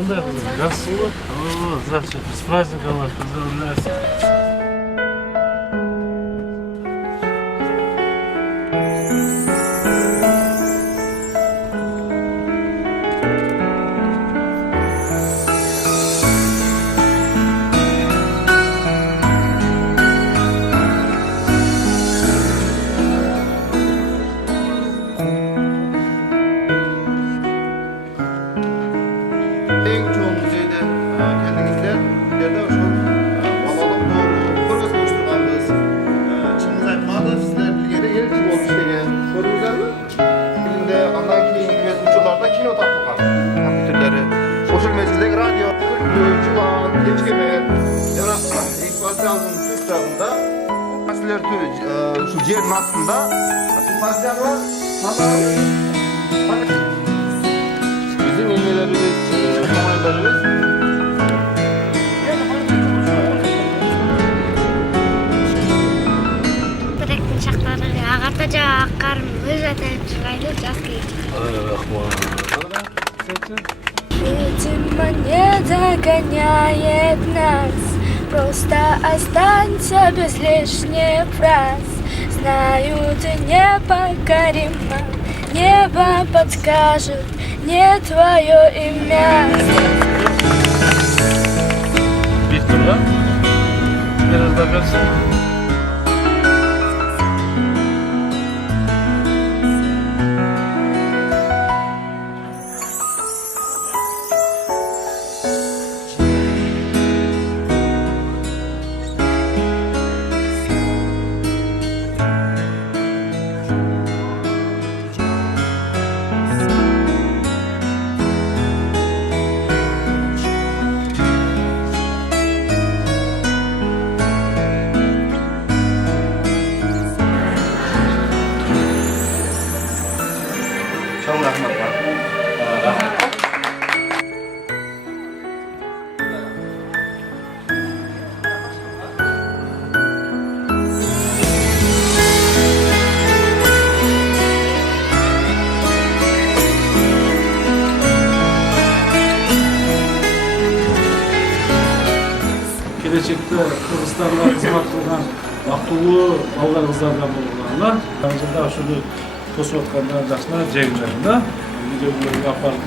Кандай кызым, жакшысыңбы? О, здравствуйте. С праздником вас поздравляю. En çoğun muzeyde kendinizler yerde şu balalım doğru bir koşturganız. Çınız aytmadı sizler bilgide ilk olmuş degen görüyorlar mı? Elinde andan keyin uçurlarda kino tapılgan kompüterleri. Oşul meclisdeki radyo, Çıvan, Geçkemer, ekspasiyalının tüz tarafında Pasler şu yerin aslında pasiyal var. Bizim ilmelerimiz, kamerlarımız Direktin şaqtları ağartacak, karım öz atayıp çıkaydı, jaz kiyecek. Видимо, не догоняет нас. Просто останься без лишних фраз. Знаю, ты непокорима. Небо подскажет, не твое имя. Виктор, да? Biraz daha versin. Çok rahmet var. Gelecekte Kırgızstan'da hizmet kılgan bактылуу балдар кыздардан болгонуна жылда ушуну тосуп аткандар жакшына жегилерин да видео алып барып